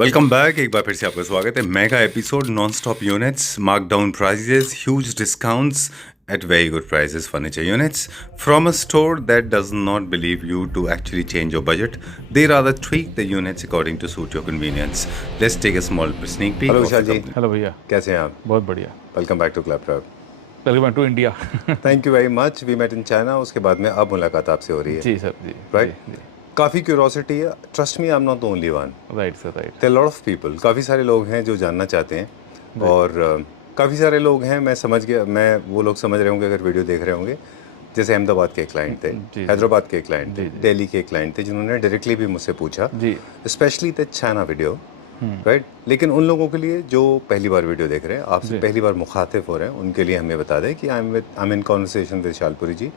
Welcome back. एक बार फिर से आपका स्वागत है। Mega episode, non stop units, markdown prices, huge discounts at very good prices. Furniture units from a store that does not believe you to actually change your budget. They rather tweak the units according to suit your convenience. Let's take a small sneak peek. Hello of Vishal the ji, company. Hello भैया, कैसे हैं आप? बहुत बढ़िया। Welcome back to Claptop. Welcome to India. Thank you very much. We met in China, उसके बाद में अब मुलाकात आपसे हो रही है। जी सर, जी राइट। जी, काफ़ी क्यूरोसिटी है। Trust me, I am not the only one. Right sir, right. There lot of people, काफ़ी सारे लोग हैं जो जानना चाहते हैं और काफ़ी सारे लोग हैं, मैं समझ गया, मैं वो लोग समझ रहे होंगे अगर वीडियो देख रहे होंगे, जैसे अहमदाबाद के क्लाइंट थे, हैदराबाद के क्लाइंट थे, दिल्ली के क्लाइंट थे, जिन्होंने डायरेक्टली भी मुझसे पूछा, जी, specially the China video, right. लेकिन उन लोगों के लिए जो पहली बार वीडियो देख रहे हैं, आपसे पहली बार मुखातिब हो रहे हैं, उनके लिए हमें बता दें कि I am in conversation with Shalpuri ji,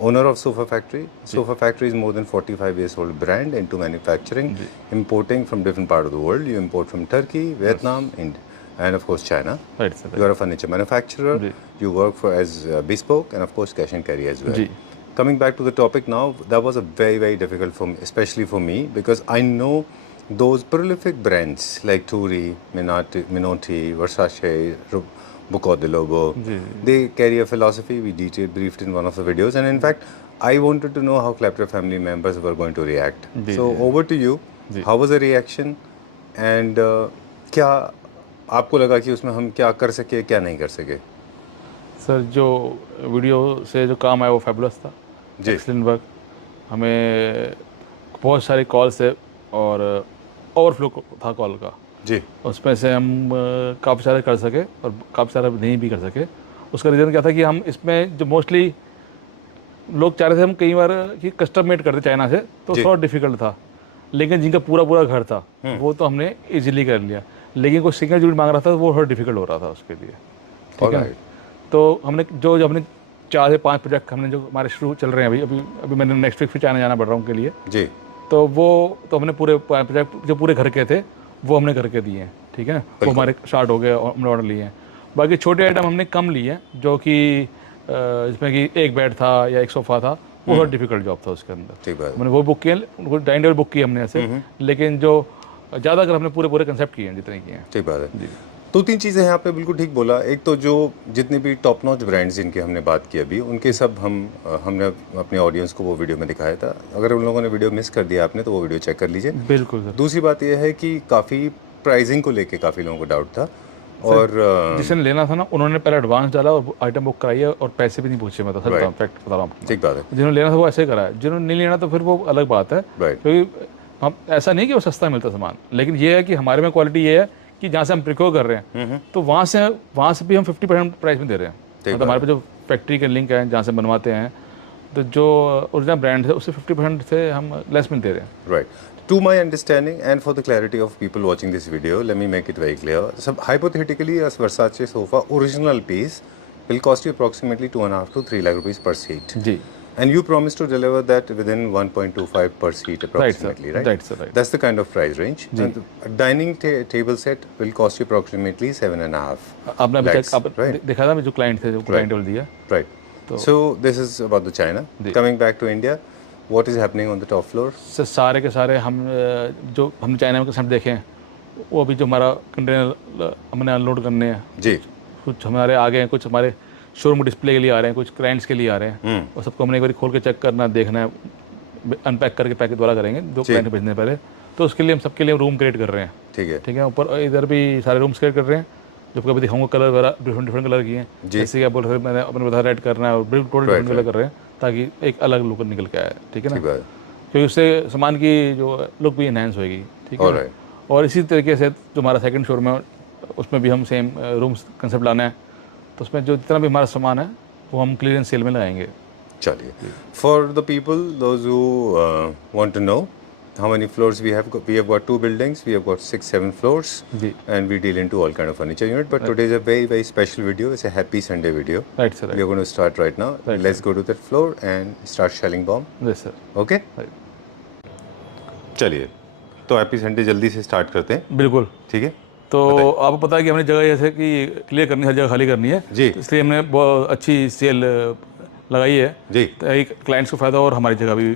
owner of Sofa Factory. Sofa Factory is more than 45 years old brand into manufacturing, importing from different part of the world. You import from Turkey, Vietnam, and of course China. Right sir, You are a furniture manufacturer. You work for as bespoke and of course cash and carry as well. जी। Coming back to the topic now, that was a very difficult for me, especially for me, because I know those prolific brands like Turi, Minotti, Versace, Bucco di Lobo. They carry a philosophy. We briefed in one of the videos, and in fact, I wanted to know how Claptrap family members were going to react. So over to you. How was the reaction? And क्या आपको लगा कि उसमें हम क्या कर सके, क्या नहीं कर सके? सर, जो वीडियो से जो काम आया वो फैबुलस था, एक्सीलेंट वर्क। हमें बहुत सारे कॉल्स है और ओवरफ्लो था कॉल का जी। उसमें से हम काफ़ी सारे कर सके और काफ़ी सारे नहीं भी कर सके। उसका रीज़न क्या था कि हम इसमें जो मोस्टली लोग चाह रहे थे हम कई बार कि कस्टम मेड करते चाइना से, तो थोड़ा डिफिकल्ट था। लेकिन जिनका पूरा घर था वो तो हमने इजीली कर लिया, लेकिन कोई सिंगल यूनिट मांग रहा था वो थोड़ा डिफिकल्ट हो रहा था उसके लिए। ठीक है, तो हमने जो 4 से 5 प्रोजेक्ट हमने जो हमारे शुरू चल रहे हैं अभी मैंने नेक्स्ट वीक फिर चाइना जाना पड़ रहा हूँ उनके लिए जी। तो वो तो हमने पूरे प्रोजेक्ट जो पूरे घर के थे वो हमने करके दिए हैं। ठीक है, वो हमारे स्टार्ट हो गए और हमने ऑर्डर लिए हैं। बाकी छोटे आइटम हमने कम लिए हैं, जो कि जिसमें कि एक बेड था या एक सोफ़ा था, वो बहुत डिफिकल्ट जॉब था उसके अंदर। ठीक बात। हमने वो बुक किए, डाइनिंग टेबल बुक किए हमने ऐसे, लेकिन जो ज़्यादातर हमने पूरे कंसेप्ट किए हैं जितने किए हैं। ठीक बात है। 2-3 चीज़ें हैं, आपने बिल्कुल ठीक बोला। एक तो जो जितने भी टॉप नॉच ब्रांड्स जिनके हमने बात की अभी, उनके सब हमने अपने ऑडियंस को वो वीडियो में दिखाया था। अगर उन लोगों ने वीडियो मिस कर दिया आपने, तो वो वीडियो चेक कर लीजिए। बिल्कुल सर। दूसरी बात यह है कि काफ़ी प्राइसिंग को लेके काफ़ी लोगों को डाउट था, और जिसने लेना था ना उन्होंने पहले एडवांस डाला और आइटम बुक कराई है और पैसे भी नहीं पूछे। मैं तो सर फैक्ट बता रहा हूँ। ठीक बात है। जिन्होंने लेना था वो ऐसे करा है, जिन्होंने नहीं लेना तो फिर वो अलग बात है। क्योंकि हम ऐसा नहीं कि वो सस्ता मिलता सामान, लेकिन ये है कि हमारे में क्वालिटी ये है कि जहाँ से हम प्रिक्योर कर रहे हैं तो वहाँ से भी हम 50% प्राइस में दे रहे हैं। तो हमारे पे जो फैक्ट्री के लिंक है जहाँ से बनवाते हैं, तो जो ओरिजिनल ब्रांड है उससे 50% से हम लेस में दे रहे हैं। Right. To my understanding and for the clarity of people watching this video, let me make it very clear. So hypothetically, a Versace sofa original piece will cost you approximately 2.5 to 3 lakh rupees per seat. जी। And you promise to deliver that within 1.25 per seat approximately, right? Right, sir. Right. That's the kind of price range. And a dining table set will cost you approximately 7.5 आपने lakhs, right? देखा था जो client थे जो client table दिया। Right. So this is about the China. Coming back to India, what is happening on the top floor? सारे के सारे हम जो हमने चाइना में कंसेप्ट देखे हैं, वो अभी जो हमारा कंटेनर हमने अनलोड करने हैं जी। कुछ हमारे आ गए हैं, कुछ हमारे शोरूम डिस्प्ले के लिए आ रहे हैं, कुछ क्लाइंट्स के लिए आ रहे हैं, और सबको हमने एक बार खोल के चेक करना, देखना है, अनपैक करके पैकेट द्वारा करेंगे दो क्लाइंट को भेजने पहले। तो उसके लिए हम सबके लिए रूम क्रिएट कर रहे हैं। ठीक है, ऊपर इधर भी सारे रूम्स क्रिएट कर रहे हैं, जो कभी दिखाऊंगा कलर वगैरह डिफरेंट कलर की हैं। जैसे कि आप बोल रहे मैंने अपने बता रेड करना है और बिल्कुल टोटल डिफरेंट कलर कर रहे हैं ताकि एक अलग लुक निकल के आए। ठीक है ना, क्योंकि उससे सामान की जो लुक भी इनहेंस होगी। ठीक है, और इसी तरीके से जो हमारा सेकंड शोरूम है उसमें भी हम सेम रूम्स कंसेप्ट लाना है, तो उसमें जो जितना भी हमारा सामान है वो हम क्लियरेंस सेल में लगाएंगे। चलिए, for the people those who want to know how many floors we have got 2 buildings, we have got 6-7 floors, and we deal into all kind of furniture unit, but today is a very special video. It's a happy Sunday video. Right, sir. We are going to start right now. Let's go to that floor and start shelling bomb. Yes, sir. Okay? चलिए, तो happy Sunday जल्दी से start करते हैं। बिल्कुल। ठीक है, तो आपको पता है कि हमने जगह जैसे कि क्लियर करनी है, हर जगह खाली करनी है जी, इसलिए हमने बहुत अच्छी सेल लगाई है जी। तो एक क्लाइंट्स को फ़ायदा और हमारी जगह भी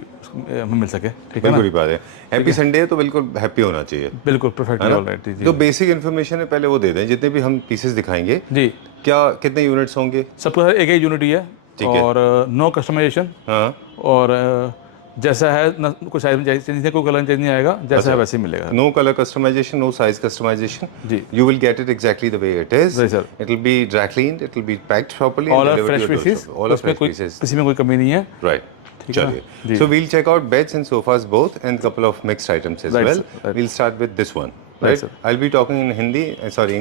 हमें मिल सके, ठीक है बिल्कुल ना? ही बात है। हैप्पी संडे है तो बिल्कुल हैप्पी होना चाहिए। बिल्कुल परफेक्टली ऑल राइट जी जो बेसिक इन्फॉर्मेशन है पहले वो दे दें, जितने भी हम पीसेस दिखाएंगे जी। क्या कितने यूनिट्स होंगे? सबका एक ही यूनिट ही है ठीक है। और नो कस्टमाइजेशन हाँ और जैसा है ना, कोई साइज में चेंज नहीं, कोई कलर चेंज नहीं आएगा, जैसा है वैसे ही मिलेगा। No colour customisation, no size customisation, जी। you will get it exactly the way it is. Right, sir. It will be dry cleaned, it will be packed properly all and are delivered fresh to your pieces, doorstep. All are उसमें fresh कोई pieces. किसी में कोई कमी नहीं है। Right. ठीक है ना? चलिए. जी। So we'll check out beds and sofas both and couple of mixed items as Right, well. sir. Right. We'll start with this one. Right, Right. sir. I'll be talking in Hindi,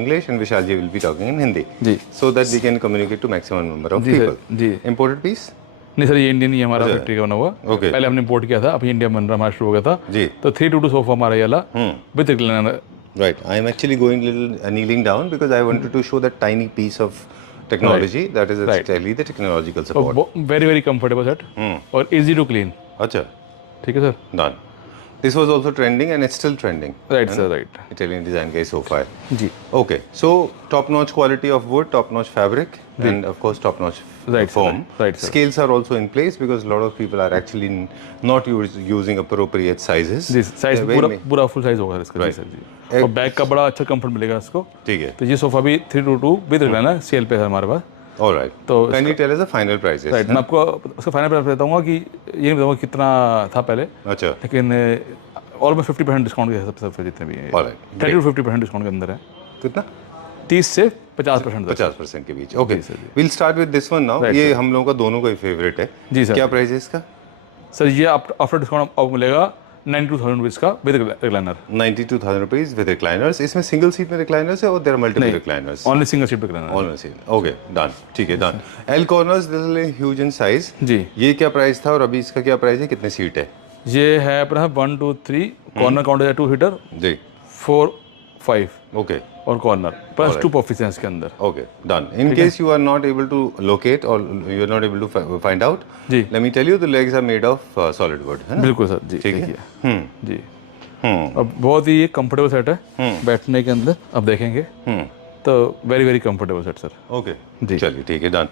English, and Vishal ji will be talking in Hindi. जी। So that we can communicate to maximum number of जी people. Sir, जी। Imported piece? नहीं सर, ये Indian ही है हमारा, अच्छा। फैक्ट्री का बना हुआ। Okay. पहले हमने इम्पोर्ट किया था, अभी इंडिया बन रहा हमारा शुरू हो गया था। जी। तो 322 सोफा हमारा ये वाला with recliner. Right. I am actually going little kneeling down because I wanted to show that tiny piece of technology that is Right. exactly the technological support. Very very comfortable set और easy to clean. अच्छा. ठीक है sir. Done. This was also trending and it's still trending. Right sir, right Italian design का sofa है. जी। Okay, so top-notch quality of wood, top-notch fabric, and of course top-notch Right, sir, foam. right, sir. Scales are also in place because a lot of people are actually not using appropriate sizes. जी, size They're very पूरा full size होगा इसका। जी Right. Sir जी। और back का बड़ा अच्छा कंफर्ट मिलेगा इसको। ठीक है. तो ये सोफा भी 322 विद रिक्लाइनर सेल पे है हमारे पास। All right. तो Can you tell us the final prices? Right, मैं आपको उसका फाइनल प्राइस बताऊंगा कि ये नहीं बताऊंगा कितना था पहले, अच्छा. लेकिन ऑलमोस्ट 50% डिस्काउंट के हिसाब से जितने भी हैं, All right. 30 to 50% डिस्काउंट के अंदर है, कितना? 30 से 50% तक। 50% के बीच. Okay. सर, जी। We'll start with this one now. Right, ये sir. हम लोगों का दोनों का ही फेवरेट है. जी सर। क्या प्राइस है इसका? सर ये आफ्टर डिस्काउंट आपको मिलेगा 92,000 रुपीज़ का with recliner. 92,000 rupees with recliners. इसमें सिंगल सीट में recliners है और there are multiple recliners. Only single seat recliner. All on sale. Okay, done. ठीक है, done. L corners this is huge in size. जी। ये क्या प्राइस था और अभी इसका क्या प्राइस है? कितने सीट है? ये है अपना 1 2 3 कॉर्नर काउंटर है 2 सीटर, जी. 4 5 Okay. और कॉर्नर प्लस 2 पॉफिस हैं इसके अंदर। Okay, done. In case you are not able to locate or you are not able to find out, ji. let me tell you the legs are made of solid wood. है ना? बिल्कुल sir जी। ठीक है. देखिए। जी। अब बहुत ही comfortable set है बैठने के अंदर, अब देखेंगे तो very very comfortable set sir. Okay. जी। चलिए ठीक है, done.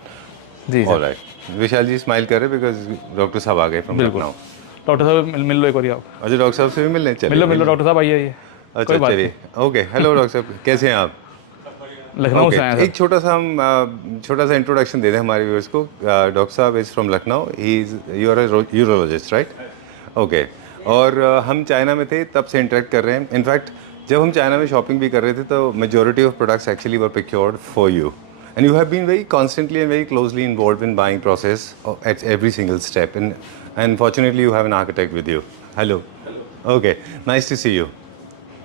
जी All सर। right. विशाल जी स्माइल कर रहे बिकॉज डॉक्टर साहब आ गए फ्रॉम लखनऊ. डॉक्टर साहब मिल लो एक बार आप। अच्छा, डॉक्टर साहब से भी मिलने चलिए. मिल लो डॉक्टर साहब, आइए आइए। अच्छा कोई बात चलिए. ओके, हेलो डॉक्टर साहब, कैसे हैं आप? लखनऊ से Okay, आए हैं एक छोटा सा हम छोटा सा इंट्रोडक्शन दे दें हमारे व्यूअर्स को. डॉक्टर साहब is from Lucknow. He is you are a urologist right? Okay. और हम चाइना में थे तब से इंटरेक्ट कर रहे हैं. इनफैक्ट जब हम चाइना में शॉपिंग भी कर रहे थे तो majority of products actually were procured for you and you have been very constantly and very closely involved in buying process at every single step and fortunately you have an architect with you. Hello. Okay, nice to see you.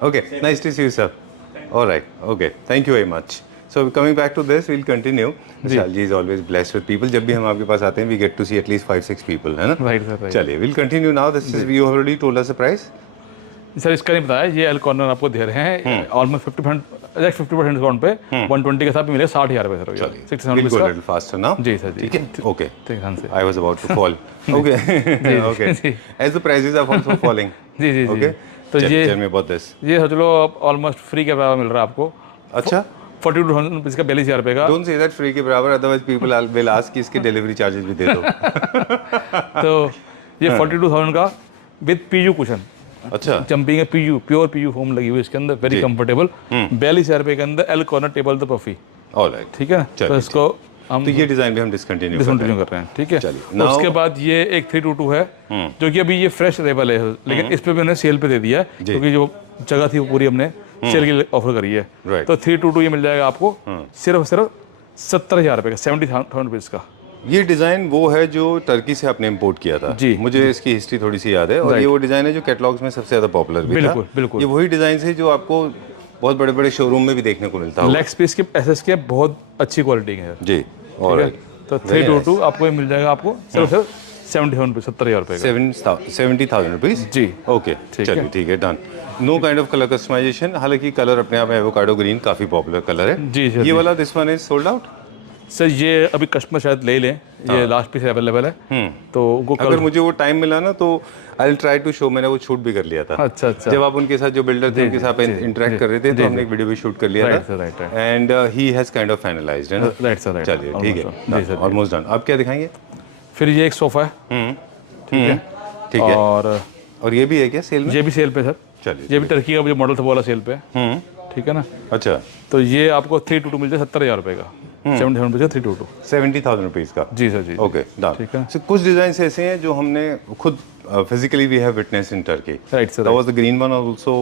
Okay, nice to see you sir. All right. Okay, thank you very much. So coming back to this, we'll continue. Vishal ji is always blessed with people. जब भी हम आपके पास आते हैं, we get to see at least 5-6 people, है ना? Right sir, right. चलिए, we'll continue now. This is you already told us the price. Sir इसका नहीं बताया, ये एल कॉर्नर आपको दे रहे हैं ऑलमोस्ट 50% डिस्काउंट पे 120 के साथ भी मिलेगा 60,000 रुपये sir. 67 We'll rupees go a का। little faster now. जी सर जी। ठीक है? Okay. ठीक है, ध्यान से। I was about to fall. Okay. Okay. Ji. As the prices are also falling. Ji ji ji. Okay. तो Tell ये me about this. ये सोच लो ऑलमोस्ट फ्री के बराबर मिल रहा है आपको। अच्छा. 42,000 रुपीज़ का 42,000 रुपये का। Don't say that free के बराबर, otherwise people will ask कि इसके delivery charges भी दे दो. तो ये 42,000 का विद पीयू कुशन, अच्छा. जंपिंग है पीयू, प्योर पीयू फोम लगी हुई इसके अंदर, वेरी कंफर्टेबल। 42,000 रुपये के अंदर L corner table the puffy. All right. ठीक है ना? चलिए, तो इसको हम तो ये डिजाइन भी हम डिसकंटिन्यू डिसकंटिन्यू कर रहे हैं। ठीक है। चलिए, और उसके बाद ये एक 322 है जो कि अभी ये फ्रेश अवेलेबल है, लेकिन इस पे भी हमने सेल पे दे दिया है क्योंकि जो जगह थी वो पूरी हमने सेल के लिए ऑफर करी है। Right. तो 322 ये मिल जाएगा आपको सिर्फ 70,000 रुपये का, 70,000 रुपीज़ का। ये डिजाइन वो है जो टर्की से आपने इंपोर्ट किया था. जी। मुझे इसकी हिस्ट्री थोड़ी सी याद है और ये वो डिजाइन है जो कैटलॉग्स में सबसे ज्यादा पॉपुलर भी था. बिल्कुल, बिल्कुल। ये वही डिजाइन है जो आपको बहुत बड़े बड़े शोरूम में भी देखने को मिलता होगा. लेग स्पेस की एसएस की बहुत अच्छी क्वालिटी के है। जी. ऑलराइट. तो 322 आपको ये मिल जाएगा आपको सिर्फ 70,000 रुपये, 70,000 रुपये का। 70,000 रुपीज. जी। ओके, चलिए ठीक है, done. No kind of colour customisation. हालांकि कलर अपने आप में एवोकाडो ग्रीन काफी पॉपुलर कलर है. जी, सर, ये जी। वाला this one is sold out. Sir ये अभी कस्टमर शायद ले लें, ये लास्ट पीस अवेलेबल है तो उनको अगर मुझे वो टाइम मिला ना तो I will try to show. मैंने वो शूट भी कर लिया था. अच्छा अच्छा। जब आप उनके साथ जो बिल्डर थे उनके साथ इंटरेक्ट कर रहे थे तो हमने एक वीडियो भी शूट कर लिया राइट था. Sir, right right and he has kind of finalised, है ना? Right sir, right. चलिए ठीक जी है, सर। Almost done. आप क्या दिखाएंगे? फिर ये एक सोफा है, ठीक है, ठीक है। और ये भी है क्या सेल में? ये भी सेल पे सर। चलिए, ये भी टर्की का जो मॉडल था वो वाला सेल पे है। ठीक है ना। अच्छा, तो ये आपको 322 मिल जाए 70,000 रुपये का। 77 322 70,000 रुपीज़ का। जी सर जी। ओके, ठीक है। सो कुछ डिजाइन ऐसे हैं जो हमने खुद physically we have witnessed in Turkey. Right, sir, That was the green one also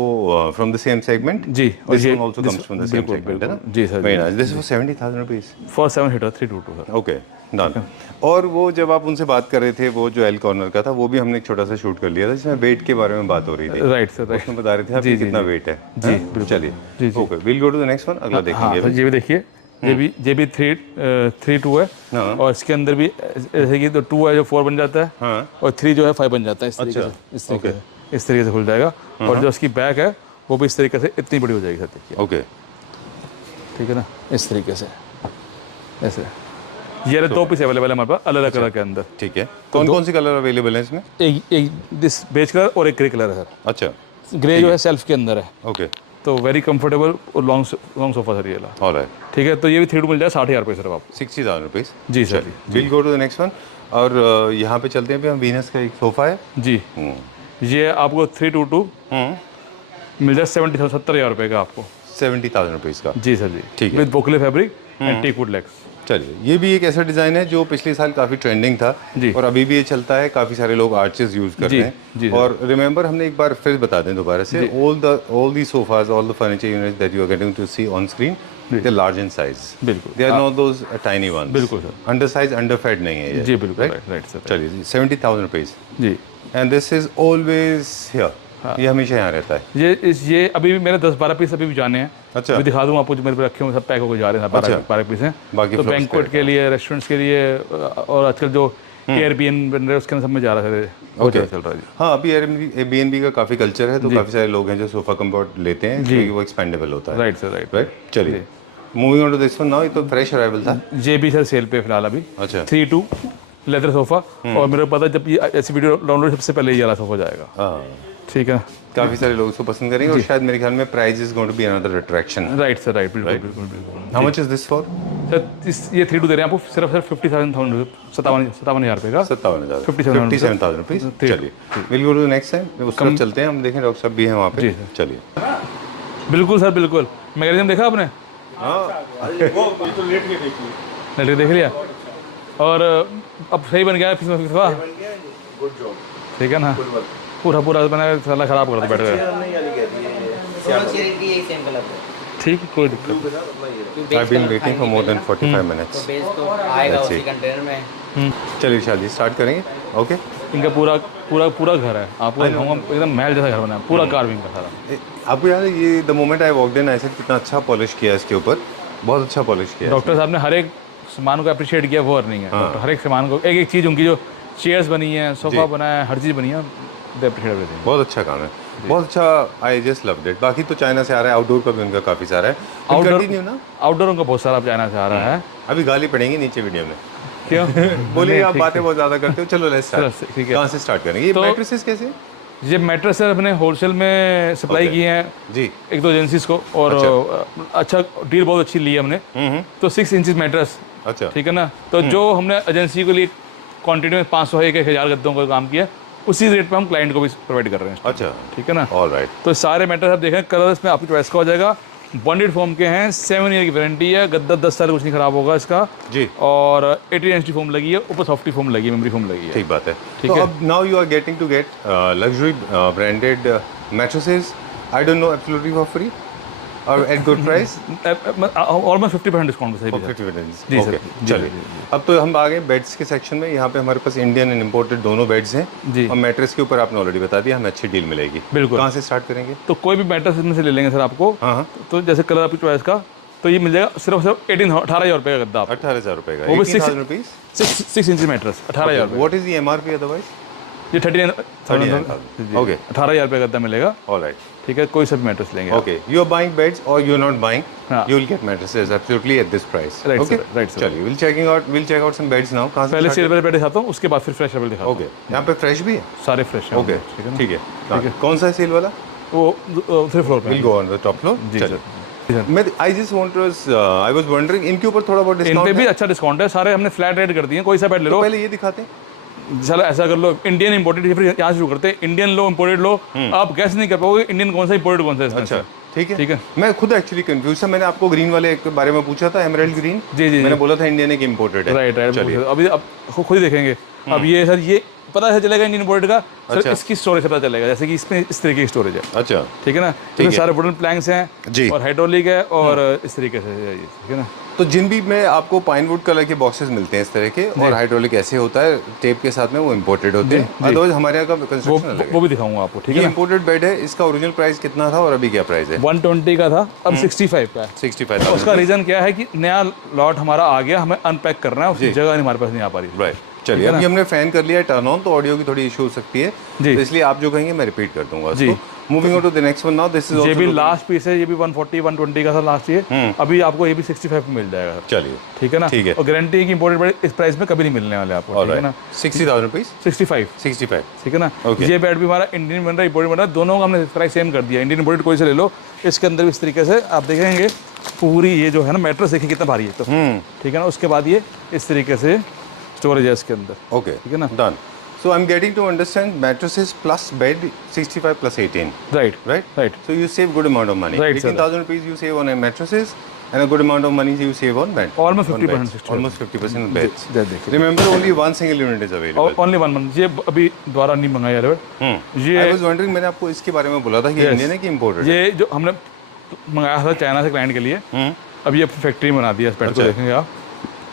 from the same segment. जी, और This ये one also comes from the same बिल्कुल segment, है ना? बिल्कुल जी sir. Very nice. This is for 70,000 rupees. For 7 seater 322 sir. Okay, done. और वो जब आप उनसे बात कर रहे थे, वो जो एल कॉर्नर का था, वो भी हमने एक छोटा सा शूट कर लिया था जिसमें वेट के बारे में बात हो रही थी। Right sir, right. उसमें बता रहे थे आप कितना वेट है। जी बिल्कुल। चलिए, okay, will go to the next one. अगला देखेंगे। हाँ, ये भी देखिए, ये भी 3.2 है। और इसके अंदर भी जैसे कि तो 2 है जो 4 बन जाता है। हाँ। और 3 जो है 5 बन जाता है। इस तरीके से खुल जाएगा। और जो इसकी बैक है वो भी इस तरीके से इतनी बड़ी हो जाएगी सर, देखिए। ओके, ठीक है ना, इस तरीके से ऐसे। ये 2 पीस अवेलेबल है हमारे पास अलग अलग कलर के अंदर। ठीक है। कौन कौन सी कलर अवेलेबल है इसमें? एक दिस बेज कलर और एक ग्रे कलर है सर। अच्छा, ग्रे जो है सेल्फ के अंदर है। ओके, तो वेरी कंफर्टेबल और लॉन्ग सोफा सर ये वाला। ऑलराइट, ठीक है। तो ये भी 3 मिल जाए 60,000 रुपये सर आपको। 60,000 रुपीज़। जी sir. Will go to the next one. और यहाँ पे चलते हैं भी हम। वीनस का एक सोफा है जी। ये आपको 322 मिल जाए 70,000 रुपये का आपको। 70,000 रुपीज़ का। जी सर जी। ठीक है। With boucle fabric and teakwood legs. चलिए, ये भी एक ऐसा डिज़ाइन है जो पिछले साल काफ़ी ट्रेंडिंग था जी। और अभी भी ये चलता है। काफ़ी सारे लोग आर्चेस यूज़ कर रहे जी, हैं। और रिमेंबर, हमने एक बार फिर बता दें दोबारा से, all the sofas, all the furniture units that you are getting to see on screen, they're large in size. बिल्कुल। They are not those tiny ones. बिल्कुल सर। Undersized, underfed नहीं है ये। जी बिल्कुल, Right? Right sir. चलिए जी, 70,000 rupees. जी। And this is always here. ये हमेशा यहाँ रहता है। ये अभी भी मेरे 10-12 पीस अभी भी जाने हैं। अच्छा। अभी दिखा दूँ आपको, जो मेरे पे रखे हुए सब पैक होकर जा रहे हैं। 12 पीस हैं। बाकी तो floors बैंक्वेट पे के लिए, रेस्टोरेंट्स के लिए, और आजकल जो एयरबीएन बन रहे हैं उसके अंदर सब में जा रहा है। वो चल रहा है जी। हाँ, अभी एयरबीएनबी का काफ़ी कल्चर है, तो काफ़ी सारे लोग हैं जो सोफा कम्फर्ट लेते हैं क्योंकि वो एक्सपेंडेबल होता है। Right sir, right. चलिए, moving on to this one now. ये तो फ्रेश अराइवल था। ये भी सर सेल पे फिलहाल अभी। अच्छा। 3.2 लेदर सोफा। और मेरे को पता है जब ये ऐसी वीडियो डाउनलोड सबसे पहले ये वाला सोफा जाएगा। हाँ, ठीक है। काफ़ी सारे लोग इसको पसंद करेंगे और शायद मेरे ख्याल में price is going to be another attraction. Right sir, right. बिल्कुल बिल्कुल बिल्कुल। How much is this for? Sir ये 3.2 दे रहे हैं आपको सिर्फ 57,000 रुपये का। 57,000 रुपीज़। चलिए, will go to the next time. उस तरफ चलते हैं, हम देखें डॉक्टर साहब भी हैं वहाँ पे। चलिए। बिल्कुल सर, बिल्कुल। मैगजीन देखा आपने? लेट के देख लिया। और अब सही बन गया फिसवा। ठीक है ना, पूरा बना साला खराब कर दो बैठ गया। ठीक है, कोई दिक्कत नहीं। I've been waiting for more than 45 minutes. Let's see. चलिए शादी स्टार्ट करेंगे। ओके। इनका पूरा घर है। आपको एकदम महल जैसा घर बना है, पूरा कार्विंग का सारा। आपको याद है ये the moment I walked in, I said कितना अच्छा पॉलिश किया है इसके ऊपर। बहुत अच्छा पॉलिश किया है। डॉक्टर साहब ने हर एक सामान को अप्रिशिएट किया, वो अर्निंग है। डॉक्टर हर एक सामान को, एक चीज़ उनकी जो चेयर्स बनी है, सोफा बना है, हर चीज़ बनी है, दे अप्रिशिएट एवरीथिंग। बहुत अच्छा काम है, बहुत अच्छा। I just loved it. बाकी तो चाइना से आ रहा है, आउटडोर का भी उनका काफ़ी सारा है। कंटिन्यू ना, आउटडोर उनका बहुत सारा चाइना से आ रहा है। अभी गाली पड़ेंगी नीचे वीडियो में। क्यों? बोलिए, आप बातें बहुत ज़्यादा करते हो। चलो लेट्स स्टार्ट। ठीक है, कहाँ से स्टार्ट करेंगे? ये मैट्रेसेस कैसे? ये मैट्रेस सर अपने होलसेल में सप्लाई किए हैं जी, 1-2 एजेंसीज को। और अच्छा डील बहुत अच्छी ली है हमने। तो 6 इंचेस मैट्रेस। अच्छा, ठीक है ना। तो जो हमने एजेंसी के लिए क्वांटिटी में 500 1,000 गद्दों का काम किया, उसी रेट पे हम क्लाइंट को भी प्रोवाइड कर रहे हैं। अच्छा, ठीक है ना। ऑलराइट। तो सारे मैट्रेस आप देखें, कलर्स में आपकी चॉइस का हो जाएगा। बॉन्डेड फोम के हैं, 7 ईयर की वारंटी है। गद्दा 10 साल कुछ नहीं खराब होगा इसका जी। और 18 इंच की फोम लगी है, ऊपर सॉफ्टी फोम लगी है, मेमोरी फोम लगी है। ठीक बात है। ठीक तो है। अब now you are getting to get luxury branded mattresses, I don't know, absolutely for free और at good price. Almost 50% discount सही है। 50%। जी ओके, सर। चलिए। अब तो हम आ गए बेड्स के सेक्शन में। यहाँ पे हमारे पास इंडियन एंड इम्पोर्टेड दोनों बेड्स हैं जी। और मैट्रेस के ऊपर आपने ऑलरेडी बता दिया हमें अच्छी डील मिलेगी। बिल्कुल। कहाँ से स्टार्ट करेंगे? तो कोई भी मैट्रेस में से ले लेंगे सर आपको। हाँ। तो जैसे कलर आपकी चॉइस का, तो ये मिल जाएगा सिर्फ 18,000 रुपये का गद्दा। 18,000 रुपये का, वो भी 18,000 रुपीज़। 6 इंच मैट्रेस 18,000 रुपये। What is the MRP otherwise? ये 39,000। 39,000। ओके, 18,000 रुपये गद्दा मिलेगा। ऑलराइट, ठीक है, कोई सा भी मैट्रेस लेंगे। Okay, you are buying beds और यू आर नॉट बाइंग, हाँ। You will get mattresses absolutely at this price. Right, okay, sir, right, sir. चलिए, will check out some beds now. कहाँ से पहले start सिल्वर बेड दिखाता हूँ, उसके बाद फिर फ्रेश बेड दिखाता हूँ। ओके, यहाँ पे फ्रेश भी है? सारे फ्रेश हैं। ओके, ठीक है। कौन सा है सेल वाला? वो 3 फ्लोर पे। Will go on the top floor. जी सर। मैं I just I was wondering, इनके ऊपर थोड़ा बहुत इन डिस्काउंट पे है? भी अच्छा डिस्काउंट है। सारे हमने फ्लैट रेट कर दिए, कोई सा बेड ले लो। पहले ये दिखाते हैं। चलो ऐसा कर लो, इंडियन इंपोर्टेड, फिर यहाँ शुरू करते हैं। इंडियन लो, इंपोर्टेड लो, आप गैस नहीं कर पाओगे इंडियन कौन सा, इंपोर्टेड कौन सा है इसमें अच्छा से। ठीक है ठीक है। मैं खुद एक्चुअली कंफ्यूज था। मैंने आपको ग्रीन वाले के बारे में पूछा था, एमराल्ड ग्रीन। जी, जी, मैंने बोला था इंडियन है कि इम्पोर्टेड है। Right right. चलिए अभी अब खुद ही देखेंगे। अब ये सर, ये पता है चलेगा इंडियन इंपोर्टेड का सर, अच्छा। इसकी स्टोरेज से पता चलेगा, जैसे कि इसमें इस तरीके की स्टोरेज है। अच्छा ठीक है ना, इसमें सारे वुडन प्लैंक्स हैं जी। और हाइड्रोलिक है और इस तरीके से है ये, ठीक है ना। तो जिन भी में आपको पाइन वुड कलर के बॉक्सेस मिलते हैं इस तरह के, और हाइड्रोलिक ऐसे होता है टेप के साथ में, वो इम्पोर्टेड होते हैं। अदरवाइज हमारे यहाँ का कंस्ट्रक्शन अलग है। वो भी दिखाऊंगा आपको, ठीक ये है ना। इम्पोर्टेड बेड है, इसका ओरिजिनल प्राइस कितना था और अभी क्या प्राइस है? 120 का था, अब 65 का है। 65,000। उसका रीज़न क्या है कि नया लॉट हमारा आ गया, हमें अनपैक करना है, उसकी जगह नहीं हमारे पास नहीं आ पा रही। राइट। चलिए अभी हमने फैन कर लिया टर्न ऑन, तो ऑडियो की थोड़ी इशू हो सकती है, जी। तो इसलिए आप जो कहेंगे मैं रिपीट कर दूंगा जी। उसको। Moving on to the next one now, this is ये भी आल्सो लास्ट पीस है, ये भी 140 120 का था लास्ट ये। अभी आपको ये भी 65 में मिल जाएगा। चलिए ठीक है ना। ठीक है। और गारंटी है कि इंपोर्टेड बेड इस प्राइस में कभी नहीं मिलने वाले आपको, ठीक है ना। 60,000 रुपीज 65, 65। ठीक है ना। Okay. ये बेड भी हमारा इंडियन बन रहा है, इंपोर्टेड बन रहा है, दोनों का हमने प्राइस सेम कर दिया। इंडियन इंपोर्टेड कोई से ले लो, इसके अंदर भी इस तरीके से आप देखेंगे पूरी ये जो है ना मैट्रेस, देखिए कितना भारी है तो, ठीक है ना। उसके बाद ये इस तरीके से स्टोरेज है इसके अंदर, ओके ठीक है ना। Done. So I'm getting to understand mattresses plus bed 65 plus 18, right right? Right. So you save good amount of money. Right, sir. 18,000 rupees you save on mattresses, and a good amount of money you save on bed. Almost on 50%, beds. Almost 50% on beds. देखिए, Remember, only one single unit is available. Only one month. ये अभी दोबारा नहीं मंगाया यार bed. I ये was wondering, मैंने आपको इसके बारे में बोला था कि इंडियन है कि इम्पोर्टेड है? ये जो हमने मंगाया था चाइना से क्लाइंट के लिए, अभी ये फैक्ट्री में बना दिया इस बेड को, देखेंगे आप।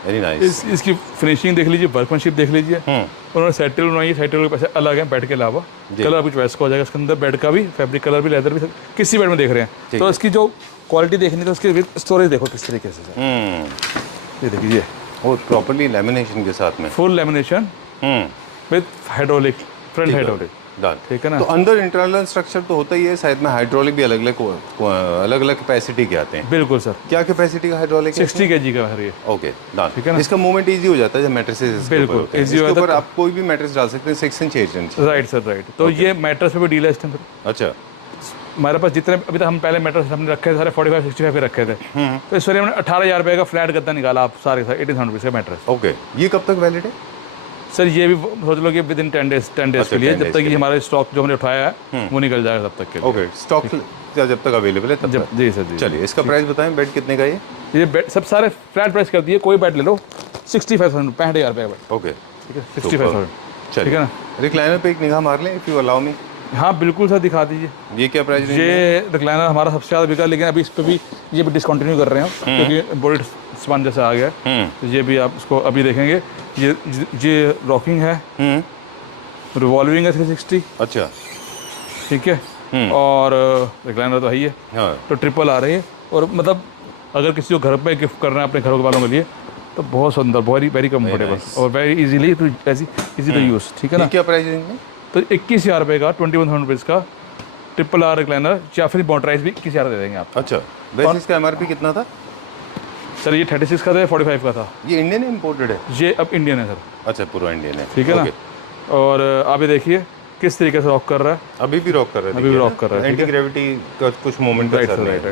Very nice. इसकी फिनिशिंग देख लीजिए, वर्कमैनशिप देख लीजिए। उन्होंने सेटल बनवाई है, सेटल के पैसे अलग हैं बेड के अलावा। कलर भी चॉइस का हो जाएगा इसके अंदर, बेड का भी, फैब्रिक कलर भी, लेदर भी, किसी बेड में देख रहे हैं तो इसकी जो क्वालिटी देखनी, तो उसकी स्टोरेज देखो किस तरीके से। ये देखिए, और प्रॉपर्ली लेमिनेशन के साथ में full lamination with hydraulic, front hydraulic, done. ठीक है ना। तो अंदर इंटरनल स्ट्रक्चर तो होता ही है, साइड में हाइड्रोलिक भी अलग अलग कैपेसिटी के आते हैं। बिल्कुल सर। क्या कैपेसिटी का हाइड्रोलिक है? 60 kg का है ये। Okay done. ठीक है ना। इसका मूवमेंट इजी हो जाता है जब मैट्रेसेस बिल्कुल, easy हो इसके जाता ऊपर है। आप कोई भी मैट्रेस डाल सकते हैं, 6 inch 8 inch. Right sir, right. तो ये मैट्रेस पे भी डील है इस टाइम। अच्छा हमारे पास जितने अभी तक हम पहले मैट्रेस हमने रखे थे सारे 45 65 पे रखे थे, तो इस वाले हमने 18,000 रुपये का फ्लैट गद्दा निकाला, आप सारे 18,000 रुपये का मैट्रेस। ओके, ये कब तक वैलिड है? सर ये भी सोच लो कि विद इन 10 डेज के लिए, 10 जब days तक के ये लिए। हमारे स्टॉक जो हमने उठाया है वो निकल जाएगा तब तक के लिए। ओके, स्टॉक जब तक अवेलेबल है तब जब तक। जी सर जी। चलिए इसका प्राइस बताएं, बेड कितने का ये बेड सब सारे फ्लैट प्राइस कर दिए, कोई बेड ले लो 65,000, 65,000 रुपये का बेड, ओके ठीक है, 65,000, ठीक चलिए है ना। रिक्लाइनर पे एक निगाह मार लें, इफ यू अलाउ मी। हाँ बिल्कुल सर, दिखा दीजिए। ये क्या प्राइस रेंज है? ये रिक्लाइनर हमारा सबसे ज़्यादा बिका, लेकिन अभी इस पर भी ये भी डिसकंटिन्यू कर रहे हैं क्योंकि बोल्ट सामान जैसा आ गया है। तो ये भी आप इसको अभी देखेंगे, ये रॉकिंग है, रिवॉल्विंग है 360, अच्छा ठीक है, और रिक्लाइनर तो है ही है, हाँ तो ट्रिपल आ रही है। और मतलब अगर किसी को घर पे गिफ्ट करना है अपने घर वालों के लिए तो बहुत सुंदर, वेरी वेरी कंफर्टेबल और very easily to easy to use, ठीक है ना। ये क्या प्राइस रेंज में? तो 21,000 रुपये का, 21,000 रुपीज़ का ट्रिपल आर रिक्लाइनर, या फिर मोटराइज भी 21,000 दे देंगे आप। अच्छा, वैसे इसका एमआरपी कितना था? सर ये 36 का था, 45 का था। ये इंडियन है इम्पोर्टेड है? ये अब इंडियन है सर, अच्छा पूरा इंडियन है, ठीक है ओके। ना। और आप ये देखिए किस तरीके से रॉक कर रहा है, अभी भी रॉक कर रहा है, अभी भी रॉक कर रहा है, एंटी ग्रेविटी का कुछ मोमेंट का राइट असर सर, नहीं राइट है।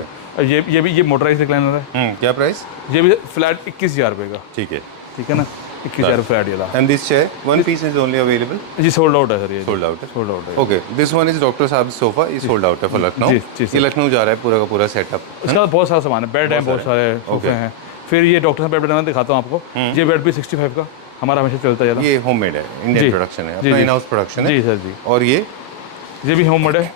राइट। ये मोटराइज रिक्लाइनर है, क्या प्राइस? ये भी फ्लैट 21,000 रुपये का, ठीक है। ठीक है ना। 21,000 फ्लैट ये ला। And this chair one piece is only available? जी सोल्ड आउट है सर, ये सोल्ड आउट है, सोल्ड आउट है। Okay. This one is doctor साहब सोफा, ये सोल्ड आउट है फॉर लखनऊ। जी, जी, ये लखनऊ जा रहा है पूरा का पूरा सेटअप। इसका बहुत सारा सामान है, बेड है, बहुत सारे सोफे हैं। फिर ये डॉक्टर साहब बेड बनाना दिखाता हूँ आपको, ये बेड भी 65 का हमारा हमेशा चलता है। ये होममेड है, इंडियन जी, प्रोडक्शन है, जी, अपना जी। इन हाउस प्रोडक्शन है। जी सर जी। और ये भी होम मेड है,